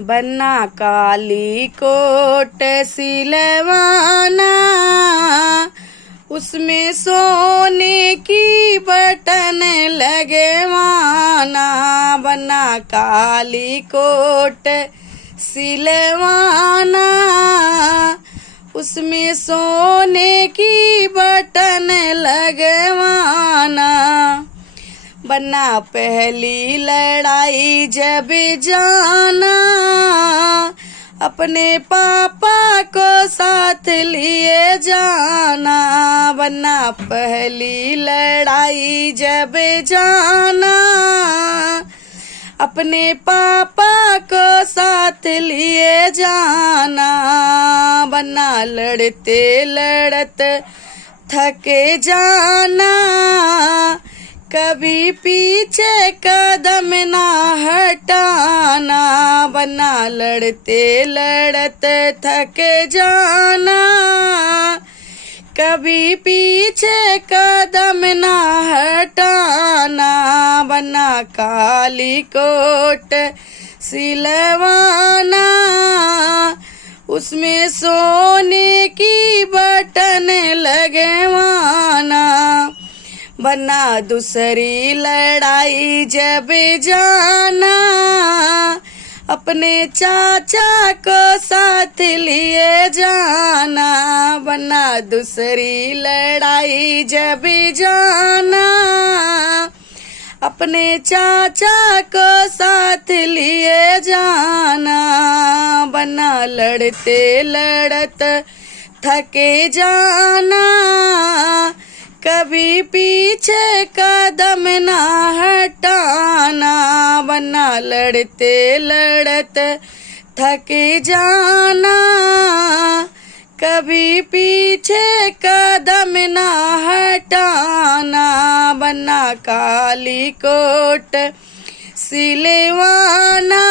बन्ना काली coat सिलवाना, उसमें सोने की बटन लगवाना। बन्ना काली कोट सिलवाना, उसमें सोने की बटन लगवाना। बन्ना पहली लड़ाई जब जाना, अपने पापा को साथ लिए जाना। बन्ना पहली लड़ाई जब जाना, अपने पापा को साथ लिए जाना। बन्ना लड़ते लड़त थके जाना, कभी पीछे कदम ना हटाना। बन्ना लड़ते लड़त थके जाना, कभी पीछे कदम ना हटाना। बन्ना काली कोट सिलवाना, उसमें सोने की बटन लगवाना। बन्ना दूसरी लड़ाई जब जाना, अपने चाचा को साथ लिए जाना। बन्ना दूसरी लड़ाई जब जाना, अपने चाचा को साथ लिए जाना। बन्ना लड़ते लड़त थके जाना, कभी पीछे कदम ना हटाना। बन्ना लड़ते लड़त थके जाना, कभी पीछे कदम ना हटाना। बन्ना काली कोट सिलवाना,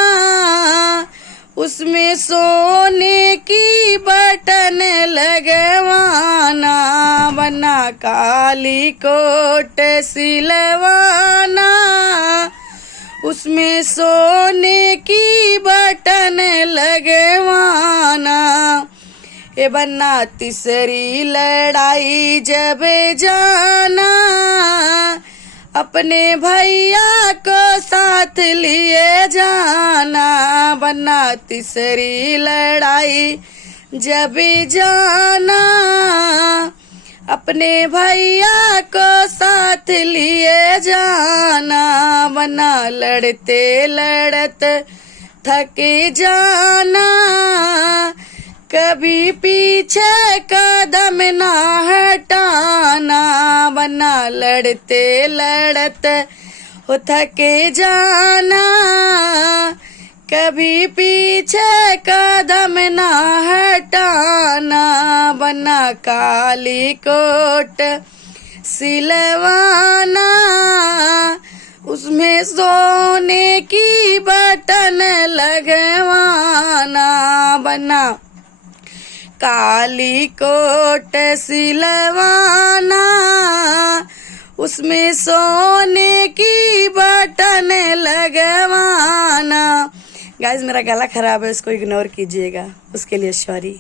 उसमें सोने की बटन लगवाना। बन्ना काली कोट सिलवाना, उसमें सोने की बटन लगवाना। ए बन्ना तीसरी लड़ाई जब जाना, अपने भैया को साथ लिए जाना। बन्ना तीसरी लड़ाई जब जाना, अपने भैया को साथ लिए जाना। बन्ना लड़ते लड़त थके जाना, कभी पीछे कदम ना हटाना। बन्ना लड़ते लड़त हो थके जाना, कभी पीछे कदम ना हटाना। बन्ना काली कोट सिलवाना, उसमें सोने की बटन लगवाना। बन्ना काली कोट सिलवाना, उसमें सोने की बटन लगवाना। गाइस मेरा गला खराब है, इसको इग्नोर कीजिएगा, उसके लिए सॉरी।